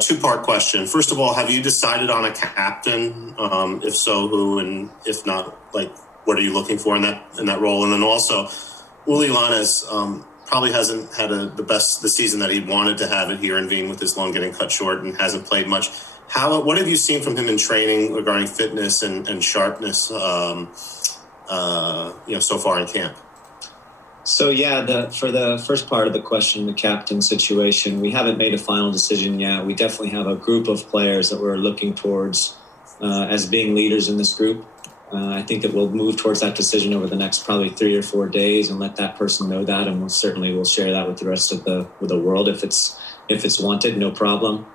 two-part question. First of all, have you decided on a captain? If so, who? And if not, what are you looking for in that role? And then also, Uli Lanes probably hasn't had the season that he wanted to have it here in Wien, with his loan getting cut short, and hasn't played much. What have you seen from him in training regarding fitness and sharpness? So far in camp. So for the first part of the question, the captain situation, we haven't made a final decision yet. We definitely have a group of players that we're looking towards as being leaders in this group. I think that we'll move towards that decision over the next probably 3 or 4 days and let that person know that, and we'll share that with the rest of the world if it's wanted, no problem.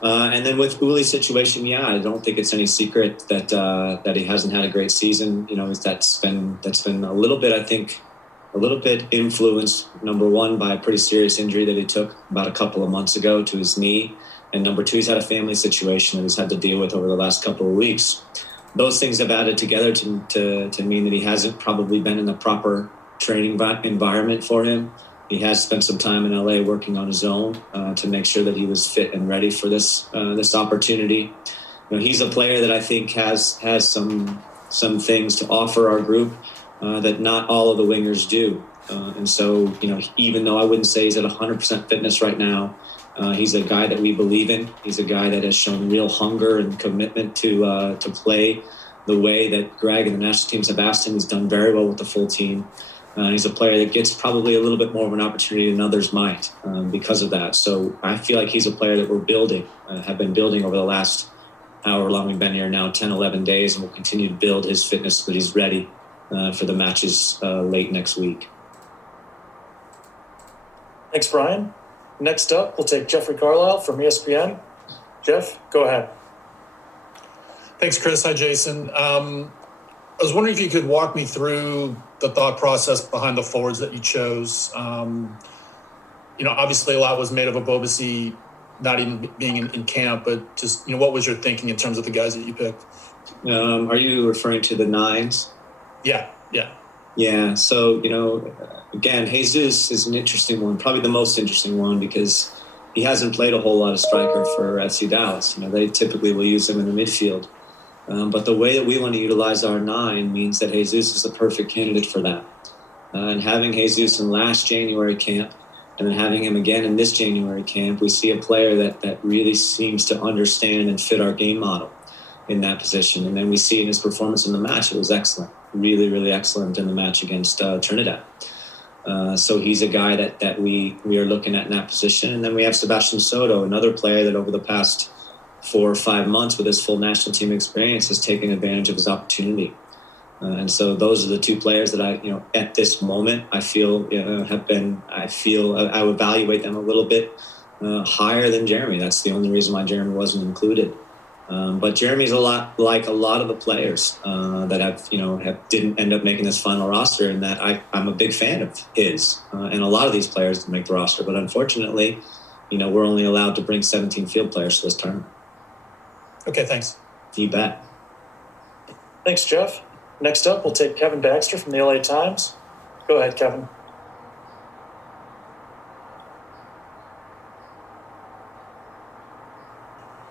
And then with Uli's situation, I don't think it's any secret that he hasn't had a great season. That's been a little bit, I think, influenced, number one, by a pretty serious injury that he took about a couple of months ago to his knee. And number two, he's had a family situation that he's had to deal with over the last couple of weeks. Those things have added together to mean that he hasn't probably been in the proper training environment for him. He has spent some time in LA working on his own to make sure that he was fit and ready for this opportunity. He's a player that I think has some things to offer our group that not all of the wingers do. And so, even though I wouldn't say he's at 100% fitness right now, he's a guy that we believe in. He's a guy that has shown real hunger and commitment to play the way that Greg and the national teams have asked him. He's done very well with the full team. He's a player that gets probably a little bit more of an opportunity than others might because of that. So I feel like he's a player that we're building, have been building over the last however long we've been here now, 10, 11 days, and we'll continue to build his fitness so that he's ready for the matches late next week. Thanks, Brian. Next up, we'll take Jeffrey Carlisle from ESPN. Jeff, go ahead. Thanks, Chris. Hi, Jason. I was wondering if you could walk me through the thought process behind the forwards that you chose. Obviously a lot was made of Abobasi not even being in camp, but just, what was your thinking in terms of the guys that you picked? Are you referring to the nines? Yeah. Yeah. So, again, Jesus is an interesting one, probably the most interesting one, because he hasn't played a whole lot of striker for FC Dallas. They typically will use him in the midfield. But the way that we want to utilize our nine means that Jesus is the perfect candidate for that. And having Jesus in last January camp and then having him again in this January camp, we see a player that really seems to understand and fit our game model in that position. And then we see in his performance in the match, it was excellent, really, really excellent in the match against Trinidad. So he's a guy that we are looking at in that position. And then we have Sebastian Soto, another player that over the past 4 or 5 months with his full national team experience has taken advantage of his opportunity. And so those are the two players that at this moment, I feel I would evaluate them a little bit higher than Jeremy. That's the only reason why Jeremy wasn't included. But Jeremy's a lot like a lot of the players that didn't end up making this final roster, and that I'm a big fan of his. And a lot of these players didn't make the roster, but unfortunately, we're only allowed to bring 17 field players to this tournament. Okay, thanks. You bet. Thanks, Jeff. Next up, we'll take Kevin Baxter from the LA Times. Go ahead, Kevin.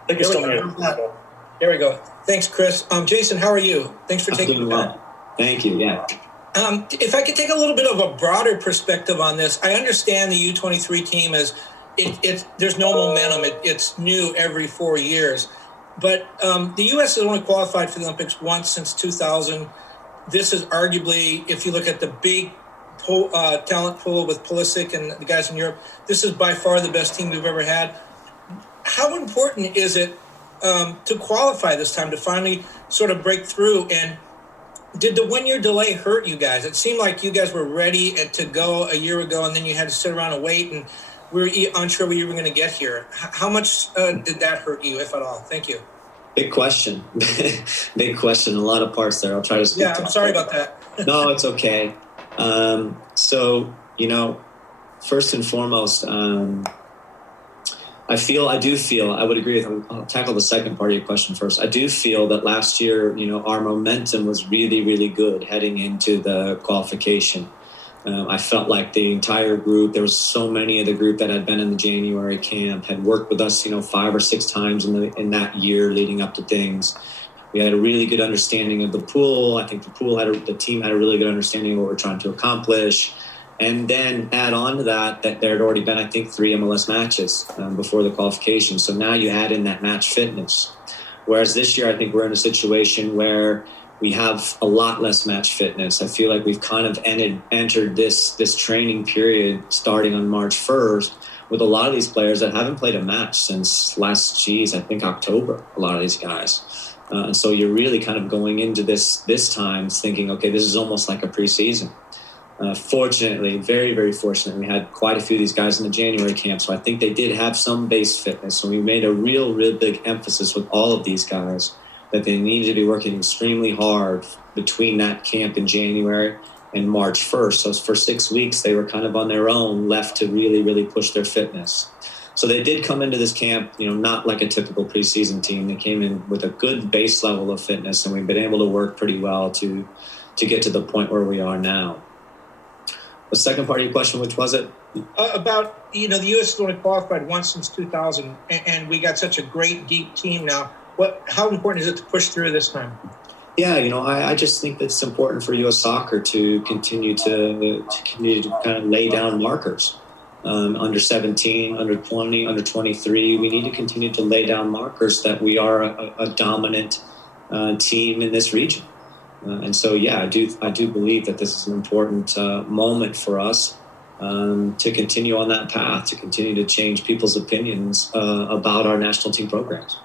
I think you're still muted. There we go. Thanks, Chris. Jason, how are you? Thanks for taking the time. Thank you. Yeah. If I could take a little bit of a broader perspective on this, I understand the U-23 team is there's no momentum. It's new every 4 years. But the U.S. has only qualified for the Olympics once since 2000. This is arguably, if you look at the big talent pool with Pulisic and the guys in Europe, this is by far the best team we've ever had. How important is it to qualify this time, to finally sort of break through? And did the 1 year delay hurt you guys? It seemed like you guys were ready to go a year ago, and then you had to sit around and wait, and we were unsure when you were going to get here. How much did that hurt you, if at all? Thank you. Big question. Big question. A lot of parts there. I'll try to speak. Yeah, I'm sorry about that. No, it's okay. So, first and foremost, I do feel, I would agree with, I'll tackle the second part of your question first. I do feel that last year, our momentum was really, really good heading into the qualification. I felt like the entire group, there was so many of the group that had been in the January camp, had worked with us, 5 or 6 times in that year leading up to things. We had a really good understanding of the pool. I think the team had a really good understanding of what we're trying to accomplish. And then add on to that there had already been, I think, 3 MLS matches before the qualification. So now you add in that match fitness. Whereas this year, I think we're in a situation where we have a lot less match fitness. I feel like we've kind of entered this training period starting on March 1st with a lot of these players that haven't played a match since I think October, a lot of these guys. And so you're really kind of going into this time thinking, okay, this is almost like a preseason. Fortunately, very, very fortunate, we had quite a few of these guys in the January camp, so I think they did have some base fitness. So we made a real big emphasis with all of these guys that they needed to be working extremely hard between that camp in January and March 1st. So for 6 weeks, they were kind of on their own, left to really push their fitness. So they did come into this camp, not like a typical preseason team. They came in with a good base level of fitness, and we've been able to work pretty well to get to the point where we are now. The second part of your question, which was it? About, the U.S. has only qualified once since 2000, and we got such a great, deep team now. How important is it to push through this time? Yeah, I just think that it's important for U.S. soccer to continue to kind of lay down markers. Under 17, under 20, under 23, we need to continue to lay down markers that we are a dominant team in this region. And so, yeah, I do believe that this is an important moment for us to continue on that path, to continue to change people's opinions about our national team programs.